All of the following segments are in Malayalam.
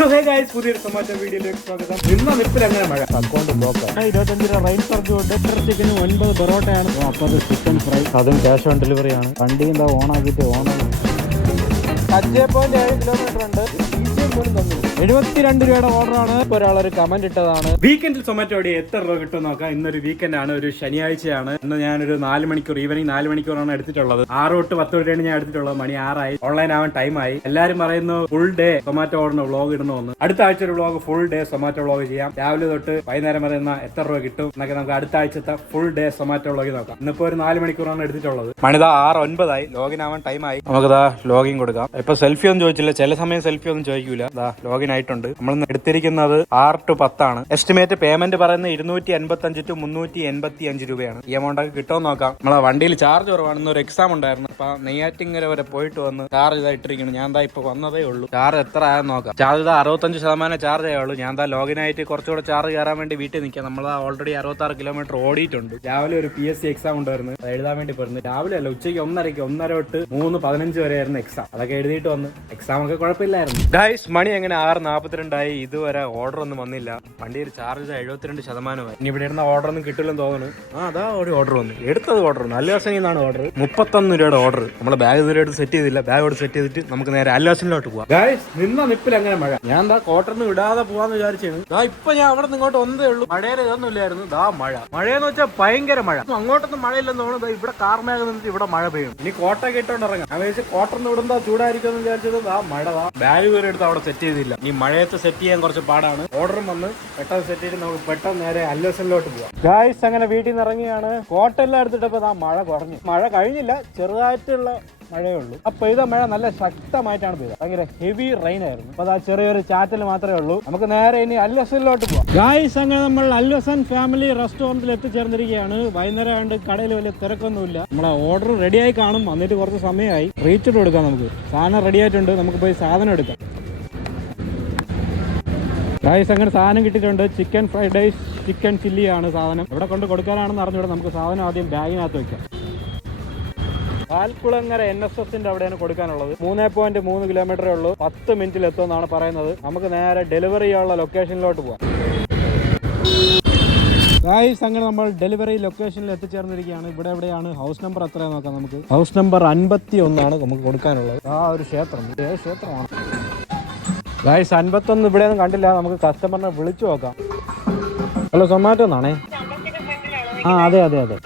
സോ ഹേ ഗൈസ്, പുതിയൊരു ടൊമാറ്റോ വീഡിയോയിലേക്ക് സ്വാഗതം. ഇന്ന് നിപ്പിൽ എങ്ങനെ മഴ അക്കൗണ്ട് ബ്ലോക്ക് 25 രൂപ റൈൻ സർജ് കൊണ്ട് ചിക്കന് 9 പൊറോട്ടയാണ്, 40 ചിക്കൻ ഫ്രൈ, അതും ക്യാഷ് ഓൺ ഡെലിവറി ആണ്. വണ്ടി എന്താ ഓണാക്കിയിട്ട് 5.7 കിലോമീറ്റർ ഉണ്ട്. 72 രൂപയുടെ ഓർഡറാണ്. ഒരാളൊരു കമന്റ് ഇട്ടതാണ്. വീക്കെൻഡിൽ സൊമാറ്റോടി എത്ര രൂപ കിട്ടും നോക്കാം. ഇന്നൊരു വീക്കെൻഡ് ആണ്, ഒരു ശനിയാഴ്ചയാണ്. ഇന്ന് ഞാനൊരു 4 മണിക്കൂർ ഈവനിങ് 4 മണിക്കൂറാണ് എടുത്തിട്ടുള്ളത്. 6 തൊട്ട് 10 വരെയാണ് ഞാൻ എടുത്തിട്ടുള്ളത്. മണി 6 ആയി, ഓൺലൈൻ ആവാൻ ടൈം ആയി. എല്ലാരും പറയുന്നു ഫുൾ ഡേ സൊമാറ്റോ ഓർഡറിന് വ്ളോഗ് ഇടണമെന്ന്. അടുത്ത ആഴ്ച ഒരു vlog full day Zomato vlog ചെയ്യാം. രാവിലെ തൊട്ട് വൈകുന്നേരം വരെ എത്ര രൂപ കിട്ടും എന്നൊക്കെ നമുക്ക് അടുത്ത ആഴ്ചത്തെ ഫുൾ ഡേ സൊമാറ്റോ വ്ളോഗ് നോക്കാം. ഇന്നിപ്പോ ഒരു 4 മണിക്കൂറാണ് എടുത്തിട്ടുള്ളത്. മണിതാ 6:09 ആയി, ലോഗിൻ ആവാൻ ടൈം ആയി. നമുക്കിതാ ലോഗിൻ കൊടുക്കാം. ഇപ്പൊ സെൽഫി ഒന്നും ചോദിച്ചില്ല, ചില സമയം സെൽഫി ഒന്നും ചോദിക്കൂല. ലോഗിൻ ആയിട്ടുണ്ട്. നമ്മൾ എടുത്തിരിക്കുന്നത് 6 to 10 ആണ്. എസ്റ്റിമേറ്റ് പേയ്മെന്റ് പറയുന്നത് 285 to 385 രൂപയാണ്. ഈ എമൗണ്ട് ഒക്കെ കിട്ടുമെന്ന് നോക്കാം. നമ്മളെ വണ്ടിയിൽ ചാർജ് കുറവാണെന്ന് ഒരു എക്സാം ഉണ്ടായിരുന്നു. അപ്പൊ നെയ്യാറ്റിങ്കര വരെ പോയിട്ട് വന്ന് ചാർജ് ഇതാ ഇട്ടിരിക്കുന്നു. ഞാൻ എന്താ ഇപ്പൊ വന്നതേ ഉള്ളൂ. ചാർജ് എത്ര ആയെന്ന് നോക്കാം. ചാർജ് ഇതാ 65% ചാർജ് ആയുള്ളൂ. ഞാൻ എന്താ ലോഗിൻ ആയിട്ട് കുറച്ചുകൂടെ ചാർജ് കയറാൻ വേണ്ടി വീട്ടിൽ നിൽക്കാം. നമ്മൾ ഓൾറെഡി 66 കിലോമീറ്റർ ഓടിയിട്ടുണ്ട്. രാവിലെ ഒരു PSC എക്സാം ഉണ്ടായിരുന്നു, അത് എഴുതാൻ വേണ്ടി പറഞ്ഞു. രാവിലെ അല്ല, ഉച്ചയ്ക്ക് 1:30 തൊട്ട് 3:15 വരെ ആയിരുന്നു എക്സാം. അതൊക്കെ എഴുതിയിട്ട് വന്ന്. എക്സാം ഒക്കെ കുഴപ്പമില്ലായിരുന്നു. ഗൈസ്, മണി എങ്ങനെ 6:42 ആയി. ഇതുവരെ ഓർഡർ ഒന്നും വന്നില്ല. വണ്ടിയിൽ ചാർജ് 72%. ഇനി ഇവിടെ ഇരുന്ന ഓർഡർ ഒന്നും കിട്ടില്ലെന്ന് തോന്നുന്നു. അതാ ഒരു ഓർഡർ വന്നു. എടുത്തത് ഓർഡർ അൽവാസനിൽ നിന്നാണ് ഓർഡർ. 31 രൂപയുടെ ഓർഡർ. നമ്മളെ ബാഗ് ഇതുവരെയായിട്ട് സെറ്റ് ചെയ്തില്ല. ബാഗ് സെറ്റ് ചെയ്തിട്ട് നമുക്ക് നേരെ അൽവാസനിലോട്ട് പോവാം. ഗൈസ്, നിന്ന നിപ്പിൽ എങ്ങനെ മഴ. ഞാൻ എന്താ കോട്ടറിന് വിടാതെ പോവാന്ന് വിചാരിച്ചാണ്. ഇപ്പൊ ഞാൻ അവിടെ നിന്ന് ഇങ്ങോട്ട് ഒന്നേ ഉള്ളൂ. മഴയുടെ ഇതൊന്നും ഇല്ലായിരുന്നു. മഴയെന്ന് വെച്ചാൽ ഭയങ്കര മഴ. അങ്ങോട്ടൊന്നും മഴയില്ലെന്ന് തോന്നുന്നു. ഇവിടെ കാർമേഘം നിന്നിട്ട് ഇവിടെ മഴ പെയ്യും. ഇനി കോട്ടൊക്കെ ഇട്ടോണ്ട് ഇറങ്ങാം. ഞാൻ വിചാരിച്ചു കോട്ടറിന് വിടുമ്പോ ചൂടായിരിക്കും എന്ന് വിചാരിച്ചത്. മഴ ബാഗ് കയറി എടുത്ത് അവിടെ സെറ്റ് ചെയ്തില്ല. ഈ മഴയത്ത് സെറ്റ് ചെയ്യാൻ കുറച്ച് പാടാണ്. ഓർഡറും വന്ന് പെട്ടെന്ന് സെറ്റ് ചെയ്ത് നമുക്ക് പെട്ടെന്ന് നേരെ അൽവസനിലോട്ട് പോവാം. ഗായ്സ്, അങ്ങനെ വീട്ടിൽ നിന്ന് ഇറങ്ങിയാണ്. കോട്ടെല്ലാം എടുത്തിട്ടപ്പോ മഴ കുറഞ്ഞു. മഴ കഴിഞ്ഞില്ല, ചെറുതായിട്ടുള്ള മഴയേ ഉള്ളൂ. ആ പെയ്ത മഴ നല്ല ശക്തമായിട്ടാണ് പെയ്തത്. ഭയങ്കര ഹെവി റെയിൻ ആയിരുന്നു. അപ്പൊ ചെറിയൊരു ചാറ്റൽ മാത്രമേ ഉള്ളൂ. നമുക്ക് നേരെ ഇനി അൽവസനിലോട്ട് പോവാം. ഗായ്സ്, അങ്ങനെ നമ്മൾ അൽവസൻ ഫാമിലി റെസ്റ്റോറന്റിൽ എത്തിച്ചേർന്നിരിക്കുകയാണ്. വൈകുന്നേരം ആയതുകൊണ്ട് കടയിൽ വലിയ തിരക്കൊന്നുമില്ല. നമ്മളെ ഓർഡർ റെഡിയായി കാണും. വന്നിട്ട് കുറച്ച് സമയമായി. റീച്ചിട്ട് കൊടുക്കാം. നമുക്ക് സാധനം റെഡി ആയിട്ടുണ്ട്. നമുക്ക് പോയി സാധനം എടുക്കാം. ഗായ്സ്, അങ്ങനെ സാധനം കിട്ടിയിട്ടുണ്ട്. ചിക്കൻ ഫ്രൈഡ് റൈസ്, ചിക്കൻ ചില്ലിയാണ് സാധനം. ഇവിടെ കൊണ്ട് കൊടുക്കാനാണെന്ന് അറിഞ്ഞൂടെ. നമുക്ക് സാധനം ആദ്യം ബാഗിനകത്ത് വെക്കാം. പാൽക്കുളങ്ങര NSSന്റെ അവിടെയാണ് കൊടുക്കാനുള്ളത്. 3.3 കിലോമീറ്ററേ ഉള്ളൂ. 10 മിനിറ്റിൽ എത്തുമെന്നാണ് പറയുന്നത്. നമുക്ക് നേരെ ഡെലിവറി ചെയ്യാനുള്ള ലൊക്കേഷനിലോട്ട് പോവാം. ഗായ്സ്, അങ്ങനെ നമ്മൾ ഡെലിവറി ലൊക്കേഷനിൽ എത്തിച്ചേർന്നിരിക്കുകയാണ്. ഇവിടെ എവിടെയാണ് ഹൗസ് നമ്പർ എത്രയാണെന്ന് നോക്കാം. നമുക്ക് ഹൗസ് നമ്പർ 51 നമുക്ക് കൊടുക്കാനുള്ളത്. ഒരു ക്ഷേത്രം, ക്ഷേത്രമാണ്. ഗായ്സ്, 51 ഇവിടെയൊന്നും കണ്ടില്ല. നമുക്ക് കസ്റ്റമറിനെ വിളിച്ചു നോക്കാം. ഹലോ, സൊമാറ്റോ എന്നാണേ. അതെ.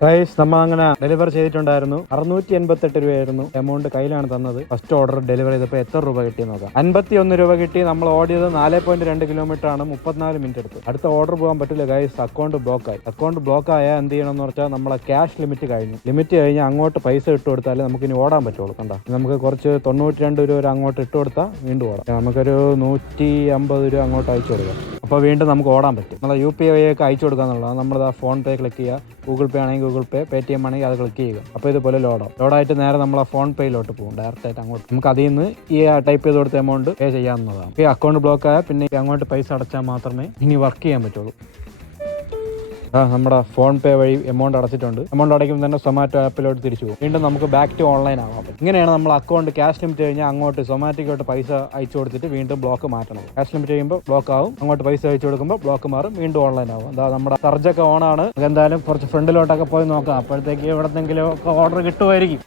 ഗൈസ്, നമ്മൾ അങ്ങനെ ഡെലിവർ ചെയ്തിട്ടുണ്ടായിരുന്നു. 688 രൂപയായിരുന്നു എമൗണ്ട്. കയ്യിലാണ് തന്നത്. ഫസ്റ്റ് ഓർഡർ ഡെലിവർ ചെയ്തപ്പോൾ എത്ര രൂപ കിട്ടിയെന്ന് നോക്കാം. 51 രൂപ കിട്ടി. നമ്മൾ ഓടിയത് 4.2 കിലോമീറ്റർ ആണ്. 34 മിനിറ്റ് എടുത്തു. അടുത്ത ഓർഡർ പോകാൻ പറ്റില്ല ഗൈസ്. അക്കൗണ്ട് ബ്ലോക്ക് ആയി. അക്കൗണ്ട് ബ്ലോക്ക് ആയാൽ എന്ത് ചെയ്യണമെന്ന് വെച്ചാൽ നമ്മളെ ക്യാഷ് ലിമിറ്റ് കഴിഞ്ഞു. ലിമിറ്റ് കഴിഞ്ഞാൽ അങ്ങോട്ട് പൈസ ഇട്ട് കൊടുത്താലേ നമുക്ക് ഇനി ഓടാൻ പറ്റുള്ളൂ. കണ്ട, നമുക്ക് കുറച്ച് 92 രൂപ അങ്ങോട്ട് ഇട്ട് കൊടുത്താൽ വീണ്ടും ഓടാം. നമുക്കൊരു 150 രൂപ അങ്ങോട്ട് അയച്ചു കൊടുക്കാം. അപ്പോൾ വീണ്ടും നമുക്ക് ഓടാൻ പറ്റും. നമ്മൾ UPI ഒക്കെ അയച്ചു കൊടുക്കാന്നുള്ളതാണ്. നമ്മളത് ഫോൺ പേ ക്ലിക്ക് ചെയ്യുക. ഗൂഗിൾ പേ ആണെങ്കിൽ ഗൂഗിൾ പേ, പേടിഎം ആണെങ്കിൽ അത് ക്ലിക്ക് ചെയ്യുക. അപ്പോൾ ഇതുപോലെ ലോഡായിട്ട് നേരെ നമ്മൾ ഫോൺ പേയിലോട്ട് പോകും. ഡയറക്റ്റ് ആയിട്ട് അങ്ങോട്ട് നമുക്ക് അതിൽ നിന്ന് ഈ ടൈപ്പ് ചെയ്ത് കൊടുത്ത എമൗണ്ട് പേ ചെയ്യാവുന്നതാണ്. ഈ അക്കൗണ്ട് ബ്ലോക്ക് ആയാൽ പിന്നെ അങ്ങോട്ട് പൈസ അടച്ചാൽ മാത്രമേ ഇനി വർക്ക് ചെയ്യാൻ പറ്റുള്ളൂ. നമ്മുടെ ഫോൺ പേ വഴി എമൗണ്ട് അടച്ചിട്ടുണ്ട്. എമൗണ്ട് അടയ്ക്കുമ്പോൾ തന്നെ സൊമാറ്റോ ആപ്പിലോട്ട് തിരിച്ചു പോകും. വീണ്ടും നമുക്ക് ബാക്ക് ടു ഓൺലൈൻ ആവാൻ പറ്റും. ഇങ്ങനെയാണ് നമ്മൾ അക്കൗണ്ട് ക്യാഷ് ലിമിറ്റ് കഴിഞ്ഞാൽ അങ്ങോട്ട് സൊമാറ്റോട്ട് പൈസ അയച്ചു കൊടുത്തിട്ട് വീണ്ടും ബ്ലോക്ക് മാറ്റണം. ക്യാഷ് ലിമിറ്റ് ചെയ്യുമ്പോൾ ബ്ലോക്ക് ആവും. അങ്ങോട്ട് പൈസ അയച്ചു കൊടുക്കുമ്പോൾ ബ്ലോക്ക് മാറും. വീണ്ടും ഓൺലൈൻ ആവും. അതാ നമ്മുടെ സർജൊക്കെ ഓണാണ്. എന്തായാലും കുറച്ച് ഫ്രണ്ടിലോട്ടൊക്കെ പോയി നോക്കാം. അപ്പോഴത്തേക്ക് എവിടെന്നെങ്കിലും ഒക്കെ ഓർഡർ കിട്ടുമായിരിക്കും.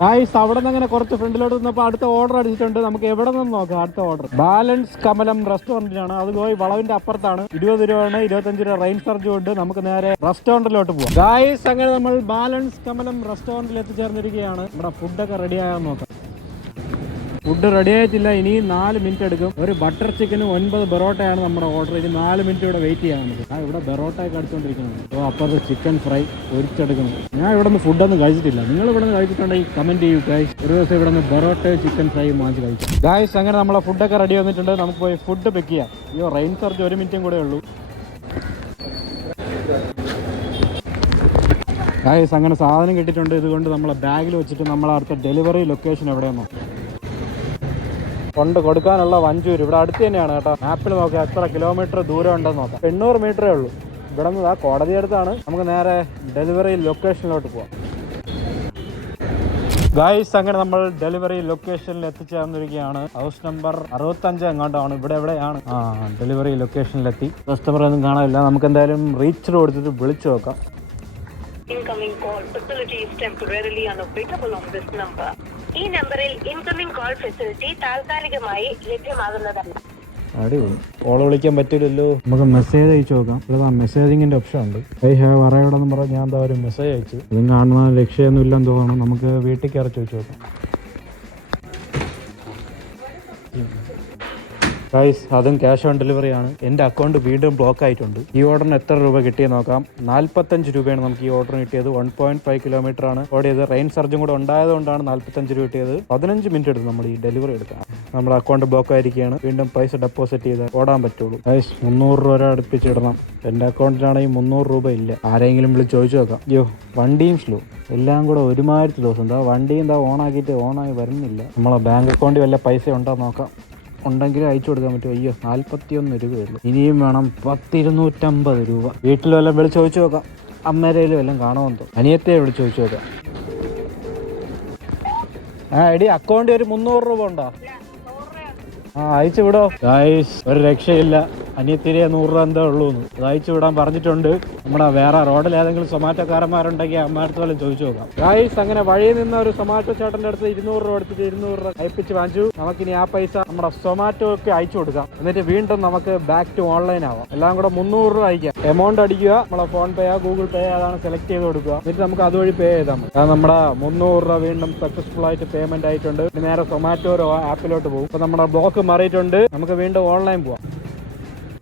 അവിടെ നിന്ന് അങ്ങനെ കുറച്ച് ഫ്രണ്ടിലോട്ട് നിന്നപ്പോൾ അടുത്ത ഓർഡർ അടിച്ചിട്ടുണ്ട്. നമുക്ക് എവിടെ നിന്ന് നോക്കാം. അടുത്ത ഓർഡർ ബാലൻസ് കമലം റെസ്റ്റോറന്റിനാണ്. അത് പോയി വളവിന്റെ അപ്പുറത്താണ്. 20 രൂപയാണ്. 25 രൂപ റെയിൻ ചാർജ് കൊണ്ട് നമുക്ക് നേരെ റെസ്റ്റോറന്റിലോട്ട് പോവാം. ഗായ്സ്, അങ്ങനെ നമ്മൾ ബാലൻസ് കമലം റെസ്റ്റോറന്റിൽ എത്തിച്ചേർന്നിരിക്കുകയാണ്. നമ്മുടെ ഫുഡൊക്കെ റെഡി ആകാൻ നോക്കാം. ഫുഡ് റെഡി ആയിട്ടില്ല. ഇനി 4 മിനിറ്റ് എടുക്കും. ഒരു ബട്ടർ ചിക്കന് 9 ബെറോട്ടയാണ് നമ്മുടെ ഓർഡർ. ഇനി 4 മിനിറ്റ് ഇവിടെ വെയിറ്റ് ചെയ്യാൻ നമുക്ക്. ഇവിടെ ബെറോട്ടയൊക്കെ അടിച്ചുകൊണ്ടിരിക്കുന്നത്. അപ്പുറത്ത് ചിക്കൻ ഫ്രൈ പൊരിച്ചെടുക്കണം. ഞാൻ ഇവിടെ നിന്ന് ഫുഡൊന്നും കഴിച്ചിട്ടില്ല. നിങ്ങൾ ഇവിടെ നിന്ന് കഴിച്ചിട്ടുണ്ടെങ്കിൽ കമന്റ് ചെയ്യൂ ഗായ്സ്. ഒരു ദിവസം ഇവിടെ നിന്ന് ബെറോട്ട ചിക്കൻ ഫ്രൈ വാങ്ങിച്ച് കഴിക്കും. ഗായ്സ്, അങ്ങനെ നമ്മളെ ഫുഡൊക്കെ റെഡി വന്നിട്ടുണ്ട്. നമുക്ക് പോയി ഫുഡ് പിക്ക് ചെയ്യാം. റെയിൻ ചാർജ് 1 മിനിറ്റും കൂടെ ഉള്ളൂ. ഗായ്സ്, അങ്ങനെ സാധനം കിട്ടിയിട്ടുണ്ട്. ഇതുകൊണ്ട് നമ്മളെ ബാഗിൽ വെച്ചിട്ട് നമ്മൾ അടുത്ത ഡെലിവറി ലൊക്കേഷൻ എവിടെയാണോ കൊണ്ട് കൊടുക്കാനുള്ള വഞ്ചൂര് ഇവിടെ അടുത്ത് തന്നെയാണ് കേട്ടോ. മാപ്പിൽ നോക്കാം എത്ര കിലോമീറ്റർ ദൂരം ഉണ്ടെന്ന് നോക്കാം. 800 മീറ്ററേ ഉള്ളൂ. ഇവിടെ നിന്ന് കോടതി അടുത്താണ്. നമുക്ക് നേരെ ഡെലിവറി ലൊക്കേഷനിലോട്ട് പോവാം. ഗായ്സ് അങ്ങനെ നമ്മൾ ഡെലിവറി ലൊക്കേഷനിൽ എത്തിച്ചേർന്നിരിക്കുകയാണ്. ഹൗസ് നമ്പർ 65 എങ്ങോട്ടാണ്, ഇവിടെ എവിടെയാണ്. ഡെലിവറി ലൊക്കേഷനിലെത്തി. കസ്റ്റമർ ഒന്നും കാണാനില്ല. നമുക്ക് എന്തായാലും റീച്ച് കൊടുത്തിട്ട് വിളിച്ചു നോക്കാം. Incoming call facility is temporarily unavailable on this number. ഈ നമ്പറിൽ ഇൻകമിംഗ് കോൾ ഫെസിലിറ്റി താൽക്കാലികമായി ലഭ്യമാകുന്നതല്ല. അടിപൊളി. കോൾ വിളിക്കാൻ പറ്റില്ലല്ലോ. നമുക്ക് മെസ്സേജ് അയച്ചു നോക്കാം. ഇവിടെ മെസ്സേജിങ്ങിന്റെ ഓപ്ഷൻ ഉണ്ട്. ഐ ഹാവ് അറൈവ്ഡ് പറഞ്ഞാൽ ഞാൻ എന്താ ഒരു മെസ്സേജ് അയച്ചു. ഇതും കാണുന്ന ലക്ഷ്യമൊന്നും ഇല്ലെന്ന് തോന്നുന്നു. നമുക്ക് വീട്ടിൽ കയറി ചോദിച്ചു നോക്കാം. ഗൈസ് അതും ക്യാഷ് ഓൺ ഡെലിവറി ആണ്. എൻ്റെ അക്കൗണ്ട് വീണ്ടും ബ്ലോക്ക് ആയിട്ടുണ്ട്. ഈ ഓർഡറിന് എത്ര രൂപ കിട്ടിയെന്ന് നോക്കാം. 45 രൂപയാണ് നമുക്ക് ഈ ഓർഡർ കിട്ടിയത്. 1.5 കിലോമീറ്റർ ആണ് ഓടിയത്. റെയിൻ സർജും കൂടെ ഉണ്ടായതുകൊണ്ടാണ് 45 രൂപ കിട്ടിയത്. 15 മിനിറ്റ് എടുത്തു നമ്മൾ ഈ ഡെലിവറി എടുക്കാൻ. നമ്മുടെ അക്കൗണ്ട് ബ്ലോക്ക് ആയിരിക്കുകയാണ്. വീണ്ടും പൈസ ഡെപ്പോസിറ്റ് ചെയ്ത് ഓടാൻ പറ്റുള്ളൂ. ഗൈസ് 300 രൂപ അടുപ്പിച്ചിടണം. എൻ്റെ അക്കൗണ്ടിലാണെങ്കിൽ 300 രൂപ ഇല്ല. ആരെങ്കിലും വിളിച്ച് ചോദിച്ചു നോക്കാം. അയ്യോ വണ്ടിയും സ്ലോ, എല്ലാം കൂടെ ഒരുമാതിരി ദിവസം. എന്താ വണ്ടി എന്താ ഓണാക്കിയിട്ട് ഓണായി വരുന്നില്ല. നമ്മളെ ബാങ്ക് അക്കൗണ്ടിൽ വല്ല പൈസ ഉണ്ടോ നോക്കാം. ഉണ്ടെങ്കിൽ അയച്ചു കൊടുക്കാൻ പറ്റുമോ? അയ്യോ 41 രൂപയുള്ളൂ. ഇനിയും വേണം 250 രൂപ. വീട്ടിൽ വല്ലതും വിളിച്ച് ചോദിച്ചു നോക്കാം. അമ്മേരയിലും വല്ലതും കാണുമെന്തോ. അനിയത്തെ വിളിച്ച് ചോദിച്ചു നോക്കാം. എടി അക്കൗണ്ടിൽ ഒരു 300 രൂപ ഉണ്ടോ? അയച്ചു വിടോ. ഗായ്സ് ഒരു രക്ഷയില്ല. അനിയത്തിരിയെ 100 രൂപ എന്തോ ഉള്ളൂ. അത് അയച്ചു വിടാൻ പറഞ്ഞിട്ടുണ്ട്. നമ്മുടെ വേറെ റോഡിൽ ഏതെങ്കിലും സൊമാറ്റോക്കാരന്മാരുണ്ടെങ്കിൽ അമ്മയടുത്ത് വല്ലതും ചോദിച്ചു നോക്കാം. ഗായ്സ് അങ്ങനെ വഴിയിൽ നിന്ന് ഒരു സൊമാറ്റോ ചേട്ടൻ്റെ അടുത്ത് 200 രൂപ എടുത്തിട്ട് 200 രൂപ കയ്പ്പിച്ച് വാങ്ങിച്ചു. നമുക്കിനി ആ പൈസ നമ്മുടെ സൊമാറ്റോക്ക് അയച്ചു കൊടുക്കാം. എന്നിട്ട് വീണ്ടും നമുക്ക് ബാക്ക് ടു ഓൺലൈൻ ആവാം. എല്ലാം കൂടെ 300 രൂപ അയക്കാം. എമൗണ്ട് അടിക്കുക. നമ്മളെ ഫോൺ പേയാ ഗൂഗിൾ പേ അതാണ് സെലക്ട് ചെയ്ത് കൊടുക്കുക. എന്നിട്ട് നമുക്ക് അതുവഴി പേ ചെയ്താൽ മതി. അത് നമ്മുടെ 300 രൂപ വീണ്ടും സക്സസ്ഫുൾ ആയിട്ട് പേയ്മെന്റ് ആയിട്ടുണ്ട്. നേരെ സൊമാറ്റോ ആപ്പിലോട്ട് പോകും. ഇപ്പൊ നമ്മുടെ ബ്ലോക്ക് മാറിയിട്ടുണ്ട്. നമുക്ക് വീണ്ടും ഓൺലൈൻ പോവാം.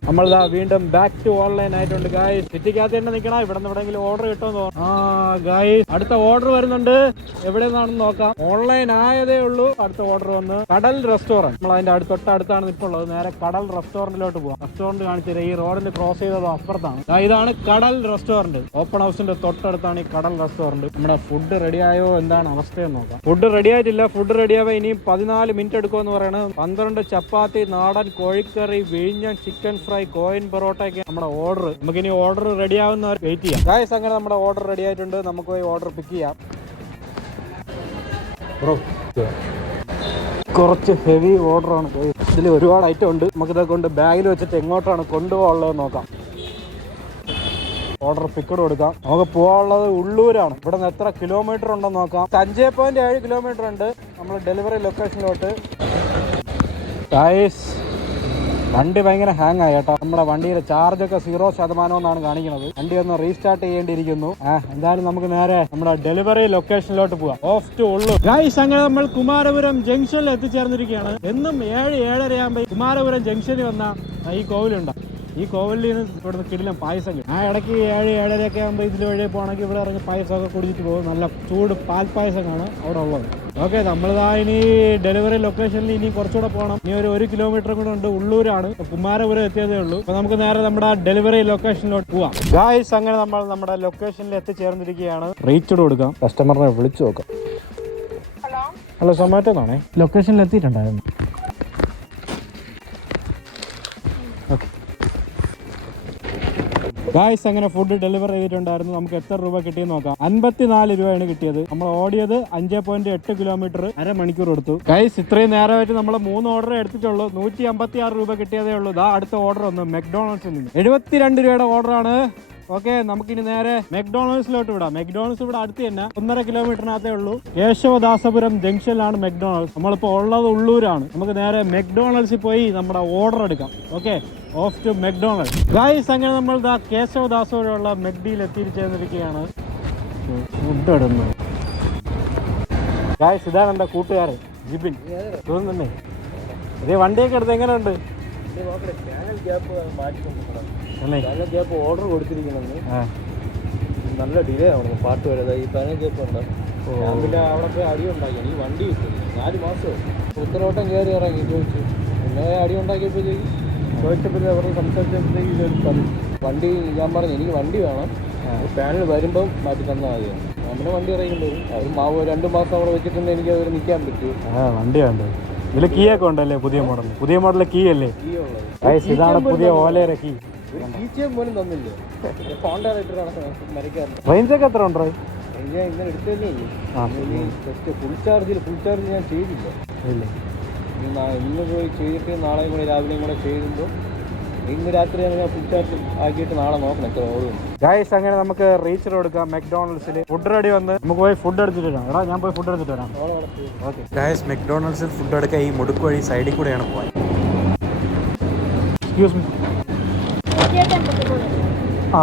നമ്മളിതാ വീണ്ടും ബാക്ക് ടു ഓൺലൈൻ ആയിട്ടുണ്ട്. ഗായ്സ് സിറ്റിക്കകത്ത് തന്നെ നിൽക്കണം. ഇവിടെ നിന്ന് എവിടെയെങ്കിലും ഓർഡർ കിട്ടുമെന്ന് തോന്നുന്നു. ഗായ്സ് അടുത്ത ഓർഡർ വരുന്നുണ്ട്. എവിടെ നിന്നാണെന്ന് നോക്കാം. ഓൺലൈൻ ആയതേ ഉള്ളൂ. അടുത്ത ഓർഡർ വന്ന് കടൽ റെസ്റ്റോറന്റ്. നമ്മൾ അതിന്റെ തൊട്ടടുത്താണ് നിൽപ്പുള്ളത്. നേരെ കടൽ റെസ്റ്റോറന്റിലോട്ട് പോകാം. റെസ്റ്റോറന്റ് കാണിച്ചു ഈ റോഡിന് ക്രോസ് ചെയ്തത് അപ്പുറത്താണ്. ഇതാണ് കടൽ റെസ്റ്റോറന്റ്. ഓപ്പൺ ഹൗസിന്റെ തൊട്ടടുത്താണ് ഈ കടൽ റെസ്റ്റോറന്റ്. നമ്മുടെ ഫുഡ് റെഡിയായോ എന്താണ് അവസ്ഥയെന്ന് നോക്കാം. ഫുഡ് റെഡി ആയിട്ടില്ല. ഫുഡ് റെഡിയാവേ ഇനിയും 14 മിനിറ്റ് എടുക്കുമെന്ന് പറയുന്നത്. 12 ചപ്പാത്തി, നാടൻ കോഴിക്കറി, വിഴിഞ്ഞൻ ചിക്കൻ ഫ്രൈ, കോയിൻ പൊറോട്ടയൊക്കെ നമ്മുടെ ഓർഡർ. നമുക്ക് ഇനി ഓർഡർ റെഡി ആവുന്നവർ വെയിറ്റ് ചെയ്യാം. ഗായ്സ് അങ്ങനെ നമ്മുടെ ഓർഡർ റെഡി ആയിട്ടുണ്ട്. നമുക്ക് പോയി ഓർഡർ പിക്ക് ചെയ്യാം. കുറച്ച് ഹെവി ഓർഡറാണ്. ഇതിൽ ഒരുപാട് ഐറ്റം ഉണ്ട്. നമുക്കിതൊക്കെ കൊണ്ട് ബാഗിൽ വെച്ചിട്ട് എങ്ങോട്ടാണ് കൊണ്ടുപോകാനുള്ളത് നോക്കാം. ഓർഡർ പിക്കഡ് കൊടുക്കാം. നമുക്ക് പോകാനുള്ളത് ഉള്ളൂരാണ്. ഇവിടെ നിന്ന് എത്ര കിലോമീറ്റർ ഉണ്ടെന്ന് നോക്കാം. 5.7 കിലോമീറ്റർ ഉണ്ട് നമ്മൾ ഡെലിവറി ലൊക്കേഷനിലോട്ട്. ഗായ്സ് വണ്ടി ഭയങ്കര ഹാങ് ആയി കേട്ടോ. നമ്മുടെ വണ്ടിയുടെ ചാർജൊക്കെ 0% എന്നാണ് കാണിക്കുന്നത്. വണ്ടി ഒന്ന് റീസ്റ്റാർട്ട് ചെയ്യേണ്ടിയിരിക്കുന്നു. എന്തായാലും നമുക്ക് നേരെ നമ്മുടെ ഡെലിവറി ലൊക്കേഷനിലോട്ട് പോവാം. ഓഫ് ടു ഉള്ളു. ഗായ്സ് അങ്ങനെ നമ്മൾ കുമാരപുരം ജംഗ്ഷനിൽ എത്തിച്ചേർന്നിരിക്കുകയാണ്. എന്നും 7-7:30 ആകുമ്പോൾ കുമാരപുരം ജംഗ്ഷനിൽ വന്ന ഈ കോവിലുണ്ട്. ഈ കോവിലിൽ നിന്ന് ഇവിടുന്ന് കിടിലം പായസം കിട്ടും. ഇടയ്ക്ക് 7-7:30 ആകുമ്പോൾ ഇതിൽ വഴി പോകണമെങ്കിൽ ഇവിടെ ഇറങ്ങി പായസമൊക്കെ കുടിച്ചിട്ട് പോകും. നല്ല ചൂട് പാൽപ്പായസമാണ് അവിടെ ഉള്ളത്. ഓക്കെ നമ്മളിതാ ഇനി ഡെലിവറി ലൊക്കേഷനിൽ ഇനി കുറച്ചുകൂടെ പോകണം. ഇനി ഒരു 1 കിലോമീറ്റർ കൂടെ ഉണ്ട്. ഉള്ളൂരാണ്. കുമാരപുരം എത്തിയതേ ഉള്ളൂ. അപ്പൊ നമുക്ക് നേരെ നമ്മുടെ ഡെലിവറി ലൊക്കേഷനിലോട്ട് പോവാം. ഗായ്സ് അങ്ങനെ നമ്മൾ നമ്മുടെ ലൊക്കേഷനിൽ എത്തിച്ചേർന്നിരിക്കുകയാണ്. റീച്ച് കൊടുക്കാം. കസ്റ്റമറിനെ വിളിച്ചു നോക്കാം. ഹലോ സൊമാറ്റോ ആണേ. ലൊക്കേഷനിൽ എത്തിയിട്ടുണ്ടായിരുന്നു. ഓക്കെ ഗായ്സ് അങ്ങനെ ഫുഡ് ഡെലിവർ ചെയ്തിട്ടുണ്ടായിരുന്നു. നമുക്ക് എത്ര രൂപ കിട്ടിയെന്ന് നോക്കാം. 54 രൂപയാണ് കിട്ടിയത്. നമ്മൾ ഓടിയത് 5.8 കിലോമീറ്റർ, അരമണിക്കൂർ എടുത്തു. ഗായ്സ് ഇത്രയും നേരമായിട്ട് നമ്മൾ 3 ഓർഡർ എടുത്തിട്ടുള്ളൂ. 156 രൂപ കിട്ടിയതേ ഉള്ളൂ. അടുത്ത ഓർഡർ വന്നു മെക്ഡോണൾഡ്സിൽ നിന്ന്. 72 രൂപയുടെ ഓർഡറാണ്. ഓക്കെ നമുക്കിനി നേരെ മെക്ഡോണൾഡ്സിലോട്ട് വിടാം. മെക്ഡോണൾഡ്സ് ഇവിടെ അടുത്ത് തന്നെ 1.5 കിലോമീറ്ററിനകത്തേ ഉള്ളൂ. കേശവദാസപുരം ജംഗ്ഷനിലാണ് മെക്ഡോണൾഡ്സ്. നമ്മളിപ്പോൾ ഉള്ളത് ഉള്ളൂരാണ്. നമുക്ക് നേരെ മെക്ഡോണൾഡ്സിൽ പോയി നമ്മുടെ ഓർഡർ എടുക്കാം. Okay off to McDonald's. Guys അങ്ങനെ നമ്മൾ കേശവദാസപുരമുള്ള മെക്ഡിയിൽ എത്തിച്ചേർന്നിരിക്കുകയാണ്. ഫുഡ് ഇടുന്നു. ഗായ്സ് ഇതാണ് എൻ്റെ കൂട്ടുകാരൻ ജിബിൻ. തോന്നുന്നേ ഇതേ വണ്ടിയൊക്കെ എടുത്ത് എങ്ങനെയുണ്ട്? ഓർഡർ കൊടുത്തിരിക്കണമെന്ന് നല്ല ഡിലേ ആവണം. പാട്ട് വരെ ഈ പാനൽ ഗ്യാപ്പ് ഉണ്ടാകും. ഞാൻ പിന്നെ അവിടെ പോയി അടി ഉണ്ടാക്കി. എനിക്ക് വണ്ടി കിട്ടും. 4 മാസം ഉത്തരവട്ടം കയറി ഇറങ്ങി ചോദിച്ചു. പിന്നെ അടി ഉണ്ടാക്കിയപ്പോഴത്തേക്ക് ചോദിച്ചപ്പോഴത്തേക്ക് അവരുടെ സംസാരിച്ചപ്പോഴത്തേക്ക് പറഞ്ഞു വണ്ടി. ഞാൻ പറഞ്ഞു എനിക്ക് വണ്ടി വേണം, പാനൽ വരുമ്പം മാറ്റി തന്നാൽ മതിയാണ്. നമ്മുടെ വണ്ടി ഇറങ്ങിയിട്ട് അവർ 2 മാസം അവിടെ വെച്ചിട്ടുണ്ട്. എനിക്ക് അവർ നിൽക്കാൻ പറ്റൂ. വണ്ടി വേണ്ടത്. ഇതിൽ കീ ഒക്കെ ഉണ്ടല്ലേ? പുതിയ മോഡൽ കീ അല്ലേ? ഇതാണ് പുതിയ ഓലയുടെ കീ. പോലും തന്നില്ലേ? റേഞ്ച് ഒക്കെ എത്ര ഉണ്ട്? ഞാൻ ഇന്നലെ എടുത്തതല്ലേ ഉള്ളൂ. ജസ്റ്റ് ഫുൾ ചാർജ് ഞാൻ ചെയ്തില്ല. ഇന്ന് പോയി ചെയ്തിട്ട് നാളെയും കൂടെ രാവിലെയും കൂടെ ചെയ്യുമ്പോൾ ഇന്ന് രാത്രി ഞാൻ ഫുൾ ചാർജ് ആക്കിയിട്ട് നാളെ നോക്കണം എത്ര ഓടുന്നു. ഗൈസ് അങ്ങനെ നമുക്ക് റീച്ച് കൊടുക്കാം. മെക്ഡോണൽസിൽ ഫുഡ് റെഡി വന്ന് നമുക്ക് പോയി ഫുഡ് എടുത്തിട്ട് വരാം. എടാ ഞാൻ പോയി ഫുഡ് എടുത്തിട്ട് വരാം. ഓക്കെ ഗൈസ് മെക്ഡോണൽസിൽ ഫുഡ് എടുക്കാൻ ഈ മുടുക്ക് വഴി സൈഡിൽ കൂടെയാണ് പോകാൻ. Excuse me. ആ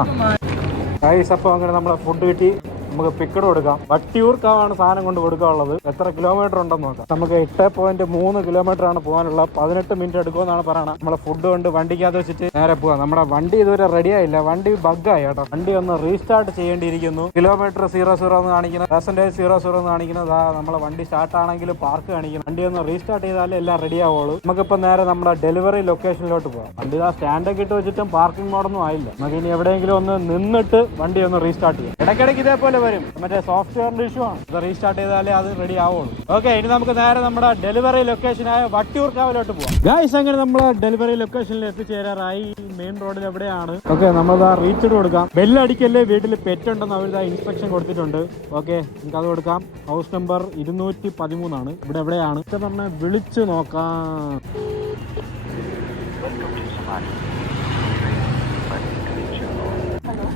ഗൈസ് അപ്പോൾ അങ്ങനെ നമ്മളെ ഫുഡ് കിട്ടി. നമുക്ക് പിക്കഡ് കൊടുക്കാം. വട്ടിയൂർക്കാവാണ് സാധനം കൊണ്ട് കൊടുക്കാനുള്ളത്. എത്ര കിലോമീറ്റർ ഉണ്ടെന്ന് നോക്കാം. നമുക്ക് 8.3 കിലോമീറ്റർ ആണ് പോകാനുള്ള. 18 മിനിറ്റ് എടുക്കുമെന്നാണ് പറയണത്. നമ്മളെ ഫുഡ് കൊണ്ട് വണ്ടിക്കകത്ത് വെച്ചിട്ട് നേരെ പോകാം. നമ്മുടെ വണ്ടി ഇതുവരെ റെഡി ആയില്ല. വണ്ടി ബഗ്ഗായി കേട്ടോ. വണ്ടി ഒന്ന് റീസ്റ്റാർട്ട് ചെയ്യേണ്ടിയിരിക്കുന്നു. കിലോമീറ്റർ 0 എന്ന് കാണിക്കുന്നത്, പെർസെന്റേജ് 0 എന്ന് കാണിക്കുന്നത്. നമ്മളെ വണ്ടി സ്റ്റാർട്ട് ആണെങ്കിലും പാർക്ക് കാണിക്കണം. വണ്ടി ഒന്ന് റീസ്റ്റാർട്ട് ചെയ്താലേ എല്ലാം റെഡി ആവുള്ളൂ. നമുക്കിപ്പോൾ നേരെ നമ്മുടെ ഡെലിവറി ലൊക്കേഷനിലോട്ട് പോകാം. വണ്ടി ആ സ്റ്റാൻഡൊക്കെ ഇട്ട് വെച്ചിട്ടും പാർക്കിംഗ് മോഡൊന്നും ആയില്ല. നമുക്ക് ഇനി എവിടെയെങ്കിലും ഒന്ന് നിന്നിട്ട് വണ്ടി ഒന്ന് റീസ്റ്റാർട്ട് ചെയ്യാം. ഇടയ്ക്കിടയ്ക്ക് ഇതേപോലെ വരും. മറ്റേ സോഫ്റ്റ്വെയറിന്റെ ഇഷ്യൂ ആണ്. ഇത് റീസ്റ്റാർട്ട് ചെയ്താലേ അത് റെഡി ആവുള്ളൂ. ഓക്കെ ഇനി നമുക്ക് നേരെ നമ്മുടെ ഡെലിവറി ലൊക്കേഷനായ വട്ടിയൂർക്കാവിലോട്ട് പോകാം. ഗൈസ് അങ്ങനെ നമ്മളെ ഡെലിവറി ലൊക്കേഷനിൽ എത്തിച്ചേരാറായി. മെയിൻ റോഡിൽ എവിടെയാണ്. ഓക്കെ നമ്മളിതാ റീച്ച് കൊടുക്കാം. ബെല്ലടിക്കല്ലേ വീട്ടിൽ പെറ്റ് ഉണ്ടെന്ന് അവർ ഇൻസ്ട്രക്ഷൻ കൊടുത്തിട്ടുണ്ട്. ഓക്കെ നമുക്ക് അത് കൊടുക്കാം. ഹൗസ് നമ്പർ 213 ആണ്. ഇവിടെ എവിടെയാണ് പറഞ്ഞാൽ വിളിച്ചു നോക്കാം.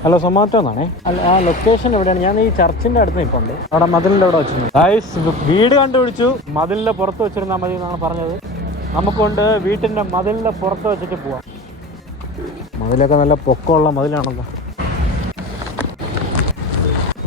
ഹലോ സൊമാറ്റോ എന്നാണേ. അല്ല ആ ലൊക്കേഷൻ എവിടെയാണ്? ഞാൻ ഈ ചർച്ചിന്റെ അടുത്ത് നിൽപ്പുണ്ട്. അവിടെ മതിലിന്റെ അവിടെ വെച്ചിട്ടുണ്ട്. ഗൈസ് വീട് കണ്ടുപിടിച്ചു. മതിലിന്റെ പുറത്ത് വെച്ചിരുന്നാൽ മതി എന്നാണ് പറഞ്ഞത്. നമുക്കൊണ്ട് വീട്ടിന്റെ മതിലിന്റെ പുറത്ത് വെച്ചിട്ട് പോവാം. മതിലൊക്കെ നല്ല പൊക്കമുള്ള മതിലാണല്ലോ.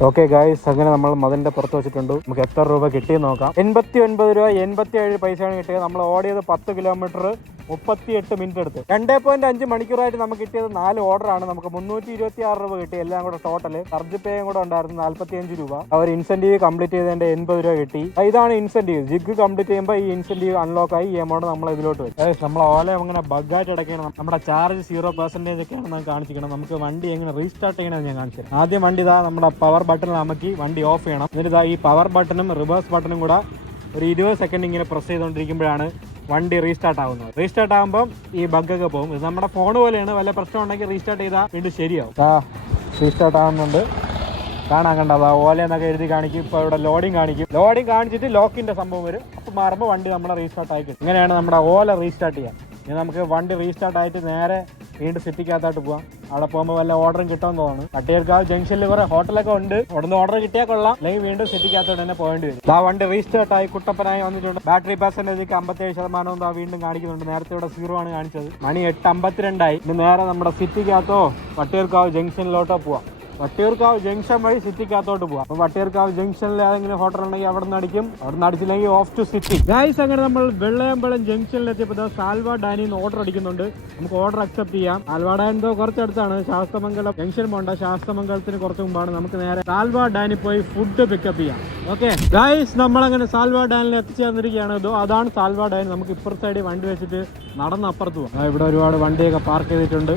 ഓക്കെ ഗൈസ് അങ്ങനെ നമ്മൾ മതിലിന്റെ പുറത്ത് വെച്ചിട്ടുണ്ട്. നമുക്ക് എത്ര രൂപ കിട്ടിയെന്ന് നോക്കാം. 89 രൂപ 87 പൈസയാണ് കിട്ടിയത്. നമ്മൾ ഓടിയത് 10 കിലോമീറ്റർ 38 മിനിറ്റ് എടുത്ത്. 2.5 മണിക്കൂറായിട്ട് നമുക്ക് കിട്ടിയത് 4 ഓർഡറാണ്. നമുക്ക് 326 രൂപ കിട്ടി. എല്ലാം കൂടെ ടോട്ടൽ ചാർജ് പേയും കൂടെ ഉണ്ടായിരുന്നു 45 രൂപ. അവർ ഇൻസെന്റീവ് കംപ്ലീറ്റ് ചെയ്തതിന്റെ 80 രൂപ കിട്ടി. ഇതാണ് ഇൻസെന്റീവ്. ജിഗ് കംപ്ലീറ്റ് ചെയ്യുമ്പോൾ ഈ ഇൻസെന്റീവ് അൺലോക്ക് ആയി. ഈ എമൗണ്ട് നമ്മൾ ഇതിലോട്ട് വെച്ചു. നമ്മൾ ഓല അങ്ങനെ ബഗ്ഗായിട്ട് ഇടയ്ക്കണം. നമ്മുടെ ചാർജ് 0% ഒക്കെയാണ് നമുക്ക് കാണിച്ചിരിക്കണം. നമുക്ക് വണ്ടി എങ്ങനെ റീസ്റ്റാർട്ട് ചെയ്യണമെന്ന് ഞാൻ കാണിച്ചു. ആദ്യം വണ്ടി ഇതാ നമ്മുടെ പവർ ബട്ടണിൽ അമക്കി വണ്ടി ഓഫ് ചെയ്യണം. എന്നിട്ട് ഈ പവർ ബട്ടണും റിവേഴ്സ് ബട്ടണും കൂടെ ഒരു 20 സെക്കൻഡ് ഇങ്ങനെ പ്രസ് ചെയ്തുകൊണ്ടിരിക്കുമ്പോഴാണ് വണ്ടി റീസ്റ്റാർട്ട് ആവുന്നത്. റീസ്റ്റാർട്ട് ആകുമ്പോൾ ഈ ബഗ്ഗൊക്കെ പോകും. ഇത് നമ്മുടെ ഫോൺ പോലെയാണ്. വല്ല പ്രശ്നം ഉണ്ടെങ്കിൽ റീസ്റ്റാർട്ട് ചെയ്താൽ വീണ്ടും ശരിയാവും. റീസ്റ്റാർട്ട് ആവുന്നുണ്ട്. കാണാൻ കണ്ടത് ഓല എന്നൊക്കെ എഴുതി കാണിക്കും. ഇപ്പോൾ ഇവിടെ ലോഡിങ് കാണിക്കും. ലോഡിങ് കാണിച്ചിട്ട് ലോക്കിന്റെ സംഭവം വരും. അപ്പോൾ മാറുമ്പോൾ വണ്ടി നമ്മുടെ റീസ്റ്റാർട്ട് ആയി കിട്ടും. ഇങ്ങനെയാണ് നമ്മുടെ ഓല റീസ്റ്റാർട്ട് ചെയ്യാം. ഇനി നമുക്ക് വണ്ടി റീസ്റ്റാർട്ട് ആയിട്ട് നേരെ വീണ്ടും സിറ്റിക്കകത്തോട്ട് പോവാം. അവിടെ പോകുമ്പോൾ വല്ല ഓർഡറും കിട്ടുമെന്ന് തോന്നുന്നു. വട്ടിയൂർക്കാവ് ജംഗ്ഷനിൽ കുറെ ഹോട്ടലൊക്കെ ഉണ്ട്. അവിടുന്ന് ഓർഡർ കിട്ടിയാൽ കൊള്ളാം. അല്ലെങ്കിൽ വീണ്ടും സിറ്റിക്കകത്തോട്ട് തന്നെ പോകേണ്ടി വരും. ആ വണ്ടി റീസ്റ്റാർട്ട് ആയി കുട്ടപ്പനായി വന്നിട്ടുണ്ട്. ബാറ്ററി പെർസെന്റേജ് 57% വീണ്ടും കാണിക്കുന്നുണ്ട്. നേരത്തെ ഇവിടെ 0 ആണ് കാണിച്ചത്. മണി 8:52 ഇനി നേരെ നമ്മുടെ സിറ്റിക്കകത്തോ വട്ടിയൂർക്കാവ് ജംഗ്ഷനിലോട്ടോ പോവാം. വട്ടിയൂർക്കാവ് ജംഗ്ഷൻ വഴി സിറ്റിക്കകത്തോട്ട് പോവാം. അപ്പൊ വട്ടിയൂർക്കാവ് ജംഗ്ഷനിൽ ഏതെങ്കിലും ഹോട്ടൽ ഉണ്ടെങ്കിൽ അവിടെ നിന്ന് അടിക്കും. അവിടെ നിന്ന് അടിച്ചില്ലെങ്കിൽ ഓഫ് ടു സിറ്റി. ഗൈസ് അങ്ങനെ നമ്മൾ വെള്ളയമ്പലം ജംഗ്ഷനിൽ എത്തിയപ്പോൾ സാൽവ ഡാനിന്ന് ഓർഡർ അടിക്കുന്നുണ്ട്. നമുക്ക് ഓർഡർ അക്സെപ്റ്റ് ചെയ്യാം. സാൽവ ഡാൻ എന്തോ കുറച്ചടുത്താണ്. ശാസ്തമംഗലം ജംഗ്ഷൻ പോകണ്ട. ശാസ്തമംഗലത്തിന് കുറച്ച് മുമ്പാണ്. നമുക്ക് നേരെ സാൽവ ഡാനിൽ പോയി ഫുഡ് പിക്കപ്പ് ചെയ്യാം. ഓക്കെ ഗൈസ് നമ്മളങ്ങനെ സാൽവ ഡാനിൽ എത്തിച്ചേർന്നിരിക്കുകയാണ്. അതാണ് സാൽവ ഡാൻ. നമുക്ക് ഇപ്പുറത്തെ സൈഡിൽ വണ്ടി വെച്ചിട്ട് നടന്ന് അപ്പുറത്ത് പോകാം. ഇവിടെ ഒരുപാട് വണ്ടിയൊക്കെ പാർക്ക് ചെയ്തിട്ടുണ്ട്.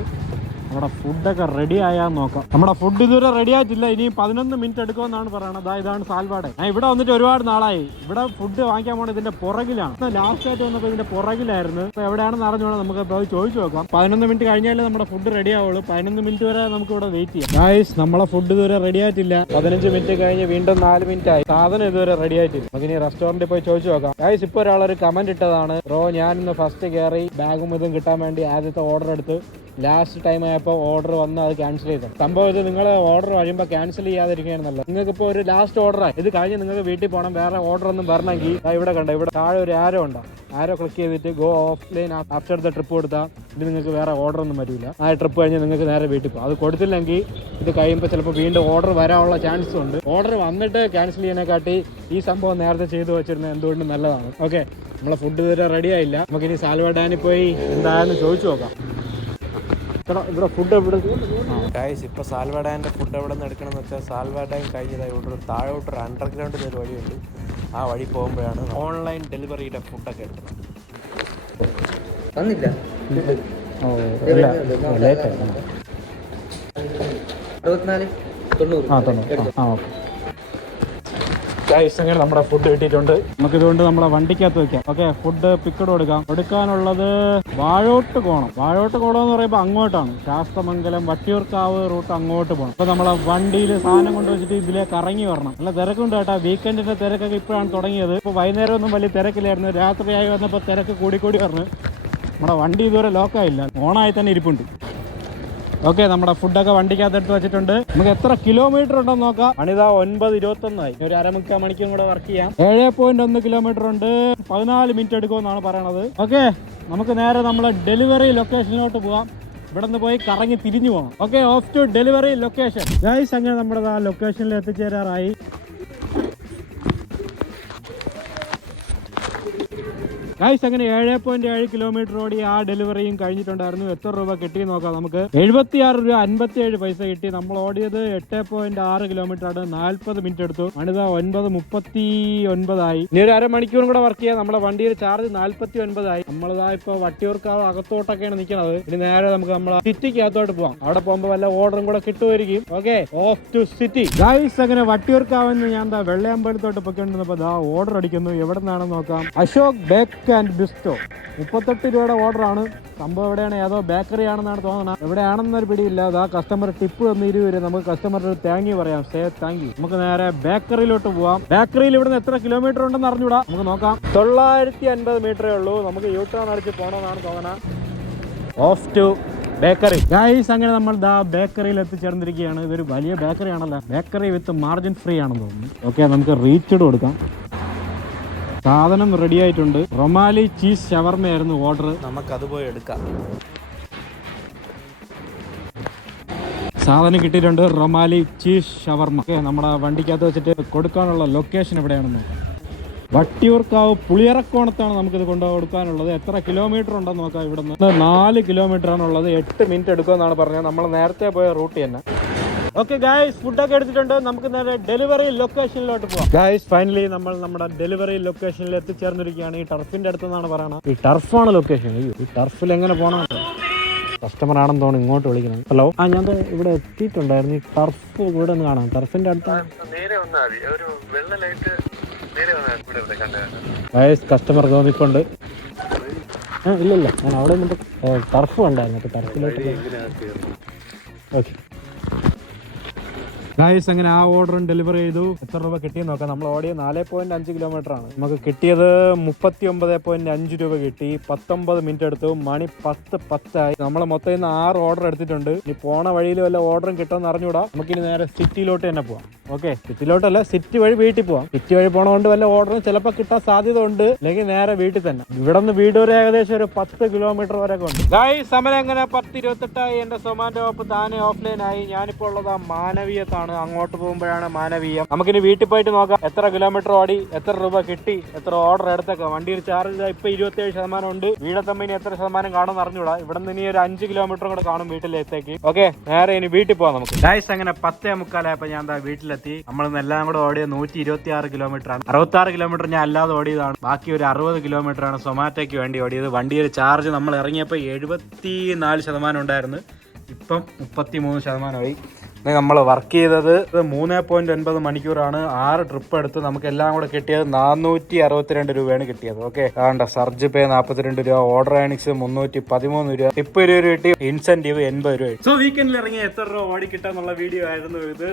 നമ്മുടെ ഫുഡൊക്കെ റെഡി ആയാന്ന് നോക്കാം. നമ്മുടെ ഫുഡ് ഇതുവരെ റെഡി ആയിട്ടില്ല. ഇനി 11 മിനിറ്റ് എടുക്കുമെന്നാണ് പറയുന്നത്. ഇതാണ് സാൽവാടെ. ഞാൻ ഇവിടെ വന്നിട്ട് ഒരുപാട് നാളായി. ഇവിടെ ഫുഡ് വാങ്ങിക്കാൻ പോകണം ഇതിന്റെ പുറകിലാണ്. ലാസ്റ്റ് ആയിട്ട് വന്നപ്പോൾ ഇതിന്റെ പുറകിലായിരുന്നു. ഇപ്പൊ എവിടെയാണെന്ന് അറിഞ്ഞോളാം. നമുക്ക് പോയി ചോദിച്ചു നോക്കാം. 11 മിനിറ്റ് കഴിഞ്ഞാലേ നമ്മുടെ ഫുഡ് റെഡി ആവുള്ളൂ. 11 മിനിറ്റ് വരെ നമുക്ക് ഇവിടെ വെയിറ്റ് ചെയ്യാം. ഗൈസ് നമ്മളെ ഫുഡ് ഇതുവരെ റെഡി ആയിട്ടില്ല. 15 മിനിറ്റ് കഴിഞ്ഞ് വീണ്ടും 4 മിനിറ്റ് ആയി. സാധനം ഇതുവരെ റെഡി ആയിട്ടില്ല. നമുക്ക് ഇനി റെസ്റ്റോറന്റിൽ പോയി ചോദിച്ചു നോക്കാം. ഗൈസ് ഇപ്പൊ ഒരാളൊരു കമന്റ് ഇട്ടതാണ്. ബ്രോ ഞാൻ ഇന്ന് ഫസ്റ്റ് കയറി ബാഗും ഇതും കിട്ടാൻ വേണ്ടി ആദ്യത്തെ ഓർഡർ എടുത്ത് ലാസ്റ്റ് ടൈം ആയപ്പോൾ ഓർഡർ വന്ന് അത് ക്യാൻസൽ ചെയ്തു. സംഭവം ഇത് നിങ്ങൾ ഓർഡർ കഴിയുമ്പോൾ ക്യാൻസൽ ചെയ്യാതിരിക്കുകയാണ് നല്ലത്. നിങ്ങൾക്ക് ഇപ്പോൾ ഒരു ലാസ്റ്റ് ഓർഡറായി. ഇത് കഴിഞ്ഞ് നിങ്ങൾക്ക് വീട്ടിൽ പോകണം. വേറെ ഓർഡർ ഒന്നും വരണമെങ്കിൽ ഇവിടെ കണ്ട ഇവിടെ താഴെ ഒരു ആരോ ഉണ്ടോ. ആരോ ക്ലിക്ക് ചെയ്തിട്ട് go offline after the trip കൊടുത്താൽ ഇത് നിങ്ങൾക്ക് വേറെ ഓർഡർ ഒന്നും വരില്ല. ആ ട്രിപ്പ് കഴിഞ്ഞ് നിങ്ങൾക്ക് നേരെ വീട്ടിൽ പോകും. അത് കൊടുത്തില്ലെങ്കിൽ ഇത് കഴിയുമ്പോൾ ചിലപ്പോൾ വീണ്ടും ഓർഡർ വരാനുള്ള ചാൻസും ഉണ്ട്. ഓർഡർ വന്നിട്ട് ക്യാൻസൽ ചെയ്യാനെക്കാട്ടി ഈ സംഭവം നേരത്തെ ചെയ്തു വെച്ചിരുന്നത് എന്തുകൊണ്ടും നല്ലതാണ്. ഓക്കെ നമ്മളെ ഫുഡ് ഇതുവരെ റെഡി ആയില്ല. നമുക്കിനി സാൽവ ഡാനിൽ പോയി എന്തായാലും ചോദിച്ചു നോക്കാം. ഇവിടെ ഫുഡ് എവിടെ ഗൈസ് ഇപ്പോൾ സാൽവ ഡാൻ്റെ ഫുഡ് എവിടെ നിന്ന് എടുക്കണമെന്ന് വെച്ചാൽ സാൽവ ഡാൻ കഴിഞ്ഞതായി ഇവിടെ താഴോട്ടൊരു അണ്ടർഗ്രൗണ്ടിൽ ഒരു വഴിയുണ്ട്. ആ വഴി പോകുമ്പോഴാണ് ഓൺലൈൻ ഡെലിവറിയുടെ ഫുഡൊക്കെ എടുക്കുന്നത്. വന്നില്ല 64 90. ഗൈസ് അങ്ങനെ നമ്മുടെ ഫുഡ് കിട്ടിയിട്ടുണ്ട്. നമുക്ക് ഇതുകൊണ്ട് നമ്മുടെ വണ്ടിക്കകത്ത് വെക്കാം. ഓക്കെ, ഫുഡ് പിക്കഡ് കൊടുക്കാം. കൊടുക്കാനുള്ളത് വാഴോട്ടുകോണം എന്ന് പറയുമ്പോൾ അങ്ങോട്ടാണ്, ശാസ്തമംഗലം വട്ടിയൂർക്കാവ് റൂട്ട് അങ്ങോട്ട് പോകണം. അപ്പൊ നമ്മളെ വണ്ടിയിൽ സാധനം കൊണ്ടുവച്ചിട്ട് ഇതിലേക്ക് ഇറങ്ങി വരണം. നല്ല തിരക്കുണ്ട് കേട്ടോ. വീക്കെൻഡിന്റെ തിരക്കൊക്കെ ഇപ്പോഴാണ് തുടങ്ങിയത്. ഇപ്പൊ വൈകുന്നേരം ഒന്നും വലിയ തിരക്കില്ലായിരുന്നു. രാത്രിയായി വന്നപ്പോൾ തിരക്ക് കൂടി പറഞ്ഞു. നമ്മുടെ വണ്ടി ഇതുവരെ ലോക്കായില്ല, ഓണായി തന്നെ ഇരിപ്പുണ്ട്. ഓക്കെ, നമ്മുടെ ഫുഡൊക്കെ വണ്ടിക്കകത്ത് എടുത്ത് വെച്ചിട്ടുണ്ട്. നമുക്ക് എത്ര കിലോമീറ്റർ ഉണ്ടെന്ന് നോക്കാം. അണിതാ 9:21 ഒരു അരമുക്കാൽ മണിക്കൂർ കൂടെ വർക്ക് ചെയ്യാം. 7.1 കിലോമീറ്റർ ഉണ്ട്. 14 മിനിറ്റ് എടുക്കുമെന്നാണ് പറയണത്. ഓക്കെ, നമുക്ക് നേരെ നമ്മളെ ഡെലിവറി ലൊക്കേഷനിലോട്ട് പോവാം. ഇവിടെ നിന്ന് പോയി കറങ്ങി തിരിഞ്ഞു പോകണം. Okay, off to delivery location. Guys അങ്ങനെ നമ്മുടെ ആ ലൊക്കേഷനിൽ എത്തിച്ചേരാറായി. ഗൈസ് അങ്ങനെ 7.7 കിലോമീറ്റർ ഓടി ആ ഡെലിവറിയും കഴിഞ്ഞിട്ടുണ്ടായിരുന്നു. എത്ര രൂപ കിട്ടി നോക്കാം. നമുക്ക് 76 രൂപ 57 പൈസ കിട്ടി. നമ്മൾ ഓടിയത് 8.6 കിലോമീറ്റർ ആണ്. 40 മിനിറ്റ് എടുത്തു. അണിതാ 9:39 ആയി. ഇനി ഒരു അരമണിക്കൂറും കൂടെ വർക്ക് ചെയ്യാം. നമ്മുടെ വണ്ടിയിൽ ചാർജ് 49 ആയി. നമ്മളിതാ ഇപ്പൊ വട്ടിയൂർക്കാവ് അകത്തോട്ടൊക്കെയാണ് നിൽക്കുന്നത്. ഇനി നേരെ നമുക്ക് നമ്മളെ സിറ്റിക്കകത്തോട്ട് പോവാം. അവിടെ പോകുമ്പോൾ വല്ല ഓർഡറും കൂടെ കിട്ടുമായിരിക്കും. Okay, off to city. Guys അങ്ങനെ വട്ടിയൂർക്കാവെന്ന് ഞാൻ എന്താ വെള്ളയമ്പലത്തോട്ട് പൊയ്ക്കൊണ്ടിരുന്നപ്പോ ഓർഡർ അടിക്കുന്നു. എവിടെ നിന്നാണെന്ന് നോക്കാം. അശോക് ബേക്ക് ആൻഡ് ബിസ്റ്റോ 38 രൂപയുടെ ഓർഡറാണ്. സംഭവം എവിടെയാണ്, ഏതോ ബേക്കറി ആണെന്നാണ് തോന്നുന്നത്. എവിടെയാണെന്നൊരു പിടിയില്ല. ആ കസ്റ്റമർ ടിപ്പ് തന്ന് 20 രൂപ. നമുക്ക് കസ്റ്റമറിന് ഒരു താങ്ക് യു പറയാം. Say thank you. നമുക്ക് നേരെ ബേക്കറിയിലോട്ട് പോവാം. ബേക്കറിയിൽ ഇവിടുന്ന് എത്ര കിലോമീറ്റർ ഉണ്ടെന്ന് അറിഞ്ഞൂടാ, നമുക്ക് നോക്കാം. 950 മീറ്ററേ ഉള്ളൂ. നമുക്ക് യൂ ടേൺ അടിച്ച് പോകണമെന്നാണ് തോന്നുന്നത്. Of two bakery. ഗൈസ് അങ്ങനെ നമ്മൾ ബേക്കറിയിൽ എത്തിച്ചേർന്നിരിക്കുകയാണ്. ഇതൊരു വലിയ ബേക്കറി ആണല്ലോ. ബേക്കറി വിത്ത് മാർജിൻ ഫ്രീ ആണെന്ന് തോന്നുന്നു. ഓക്കെ, നമുക്ക് റീച്ച്ഡ് കൊടുക്കാം. സാധനം റെഡി ആയിട്ടുണ്ട്. റൊമാലി ചീസ് ഷവർമയായിരുന്നു ഓർഡർ. നമുക്കത് പോയി എടുക്കാം. സാധനം കിട്ടിയിട്ടുണ്ട്, റൊമാലി ചീസ് ഷവർമ. നമ്മുടെ വണ്ടിക്കകത്ത് വെച്ചിട്ട് കൊടുക്കാനുള്ള ലൊക്കേഷൻ എവിടെയാണെന്ന് നോക്കാം. വട്ടിയൂർക്കാവ് പുളിയറക്കോണത്താണ് നമുക്കിത് കൊണ്ടു കൊടുക്കാനുള്ളത്. എത്ര കിലോമീറ്റർ ഉണ്ടെന്ന് നോക്കാം. ഇവിടെ നിന്ന് 4 കിലോമീറ്റർ ആണുള്ളത്. 8 മിനിറ്റ് എടുക്കുമെന്നാണ് പറഞ്ഞത്. നമ്മൾ നേരത്തെ പോയ റൂട്ട് തന്നെ. ഓക്കെ ഗായ്സ്, ഫുഡൊക്കെ എടുത്തിട്ടുണ്ട്. നമുക്ക് നേരെ ഡെലിവറി ലൊക്കേഷനിലോട്ട് പോകാം. ഗായ്സ് ഫൈനലി നമ്മൾ നമ്മുടെ ഡെലിവറി ലൊക്കേഷനിൽ എത്തിച്ചേർന്നിരിക്കുകയാണ്. ഈ ടർഫിന്റെ അടുത്തെന്നാണ് പറയണത്. ഈ ടർഫാണ് ലൊക്കേഷൻ. ഈ ടർഫിൽ എങ്ങനെ പോകണം? കസ്റ്റമർ ആണെന്ന് തോന്നുന്നു ഇങ്ങോട്ട് വിളിക്കുന്നത്. ഹലോ, ഞാൻ ഇവിടെ എത്തിയിട്ടുണ്ടായിരുന്നു. ഈ ടർഫ് ഇവിടെ ഒന്ന് കാണാം. ടർഫിന്റെ അടുത്ത് കസ്റ്റമർ തോന്നിക്കൊണ്ട് ഇല്ല, ഞാൻ അവിടെ നിന്നിട്ട് ടർഫ് ഉണ്ടായിരുന്നു. ടർഫിലോട്ട് ഓക്കെ ഗായ്സ് അങ്ങനെ ആ ഓർഡറും ഡെലിവറി ചെയ്തു. എത്ര രൂപ കിട്ടിയെന്ന് നോക്കാം. നമ്മൾ ഓടിയത് 4.5 കിലോമീറ്റർ ആണ്. നമുക്ക് കിട്ടിയത് 39.5 രൂപ കിട്ടി. 19 മിനിറ്റ് എടുത്തു. മണി 10:10 ആയി. നമ്മൾ മൊത്തം ഇന്ന് 6 ഓർഡർ എടുത്തിട്ടുണ്ട്. ഇനി പോണ വഴിയിൽ വല്ല ഓർഡറും കിട്ടുമെന്ന് അറിഞ്ഞൂടാ. നമുക്കിനി നേരെ സിറ്റിയിലോട്ട് തന്നെ പോവാം. ഓക്കെ, സിറ്റിയിലോട്ടല്ല, സിറ്റി വഴി വീട്ടിൽ പോവാം. സിറ്റി വഴി പോണതുകൊണ്ട് വല്ല ഓർഡറും ചിലപ്പോൾ കിട്ടാൻ സാധ്യത ഉണ്ട്. അല്ലെങ്കിൽ നേരെ വീട്ടിൽ തന്നെ. ഇവിടെ നിന്ന് വീട് വരെ ഏകദേശം ഒരു 10 കിലോമീറ്റർ വരെ ഉണ്ട്. ഗായ്സ് സമയം അങ്ങനെ 10:28 ആയി. എന്റെ സൊമാറ്റോ ആപ്പ് താനെ ഓഫ്ലൈൻ ആയി. ഞാനിപ്പോൾ ഉള്ളത് മാനവീയത്താണ്. അങ്ങോട്ട് പോകുമ്പോഴാണ് മാനവീയം. നമുക്കിനി വീട്ടിൽ പോയിട്ട് നോക്കാം എത്ര കിലോമീറ്റർ ഓടി, എത്ര രൂപ കിട്ടി, എത്ര ഓർഡർ എടുത്തേക്കാം. വണ്ടിയിൽ ചാർജ് ഇപ്പൊ 27% ഉണ്ട്. വീടെ തമ്മിൽ എത്ര ശതമാനം കാണുമെന്ന് അറിഞ്ഞൂടാ. ഇവിടെ നിന്ന് ഇനി ഒരു 5 കിലോമീറ്റർ കൂടെ കാണും വീട്ടിലെത്തേക്ക്. ഓക്കെ, നേരെ ഇനി വീട്ടിൽ പോവാം നമുക്ക്. ഗായ്സ് അങ്ങനെ 10:45 ഞാൻ വീട്ടിലെത്തി. നമ്മളിന്ന് എല്ലാം കൂടെ ഓടിയത് 126 കിലോമീറ്റർ ആണ്. 66 കിലോമീറ്റർ ഞാൻ അല്ലാതെ ഓടിയതാണ്. ബാക്കി ഒരു 60 കിലോമീറ്റർ ആണ് സൊമാറ്റോയ്ക്ക് വേണ്ടി ഓടിയത്. വണ്ടിയിൽ ചാർജ് നമ്മൾ ഇറങ്ങിയപ്പോൾ 74% ഉണ്ടായിരുന്നു. ഇപ്പം 33%ആയി. നമ്മൾ വർക്ക് ചെയ്തത് 3.9 മണിക്കൂറാണ്. 6 ട്രിപ്പ് എടുത്ത് നമുക്ക് എല്ലാം കൂടെ കിട്ടിയത് 462 രൂപയാണ് കിട്ടിയത്. ഓക്കെ, ആണ്ട സർജ് പേ 42 രൂപ, ഓർഡർ ഏണിക്സ് 313 രൂപ, ടിപ്പ് 20 രൂപ കിട്ടി, ഇൻസെന്റീവ് 80 രൂപ. സോ വീക്കെൻഡിൽ ഇറങ്ങി എത്ര രൂപ ഓടി കിട്ടാന്നുള്ള വീഡിയോ ആയിരുന്നു ഇത്.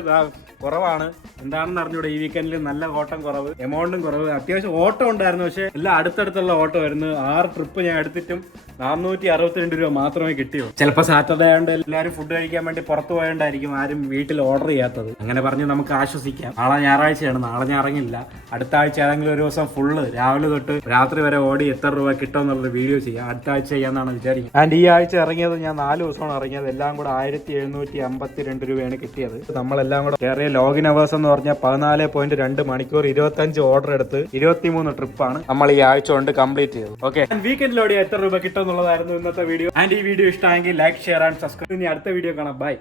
കുറവാണ്, എന്താണെന്ന് അറിഞ്ഞൂടെ. ഈ വീക്കെൻഡിൽ നല്ല ഓട്ടം കുറവ്, എമൗണ്ടും കുറവ്. അത്യാവശ്യം ഓട്ടം ഉണ്ടായിരുന്നു, പക്ഷെ എല്ലാം അടുത്തടുത്തുള്ള ഓട്ടം ആയിരുന്നു. 6 ട്രിപ്പ് ഞാൻ എടുത്തിട്ടും 462 രൂപ മാത്രമേ കിട്ടിയുള്ളൂ. ചിലപ്പോൾ സാറ്റർഡേ ആയതുകൊണ്ട് എല്ലാവരും ഫുഡ് കഴിക്കാൻ വേണ്ടി പുറത്തു പോയോണ്ടായിരിക്കും ആരും വീട്ടിൽ ഓർഡർ ചെയ്യാത്തത്. അങ്ങനെ പറഞ്ഞ് നമുക്ക് ആശ്വസിക്കാം. നാളെ ഞായറാഴ്ചയാണ്, നാളെ ഞാൻ ഇറങ്ങില്ല. അടുത്ത ആഴ്ച ഏതെങ്കിലും ഒരു ദിവസം ഫുള്ള് രാവിലെ തൊട്ട് രാത്രി വരെ ഓടി എത്ര രൂപ കിട്ടുമെന്നുള്ളത് വീഡിയോ ചെയ്യാം. അടുത്ത ആഴ്ച ചെയ്യാന്നാണ് വിചാരിക്കുന്നത്. ആൻഡ് ഈ ആഴ്ച ഇറങ്ങിയത് ഞാൻ 4 ദിവസമാണ് ഇറങ്ങിയത്. എല്ലാം കൂടെ 1752 രൂപയാണ് കിട്ടിയത്. നമ്മളെല്ലാം കൂടെ കയറിയ ലോഗിൻ അവേഴ്സ് എന്ന് പറഞ്ഞാൽ 14.2 മണിക്കൂർ, 25 ഓർഡർ എടുത്ത് 23 ട്രിപ്പാണ് നമ്മൾ ഈ ആഴ്ച കൊണ്ട് കംപ്ലീറ്റ് ചെയ്തത്. ഓക്കെ, വീക്കെൻഡിലോടെ എത്ര രൂപ കിട്ടുമെന്നുള്ളതായിരുന്നു ഇന്നത്തെ വീഡിയോ. ആൻഡ് ഈ വീഡിയോ ഇഷ്ടമായെങ്കിൽ ലൈക്ക്, ഷെയർ ആൻഡ് സബ്സ്ക്രൈബ്. ഇനി അടുത്ത വീഡിയോ കാണാം. ബൈ.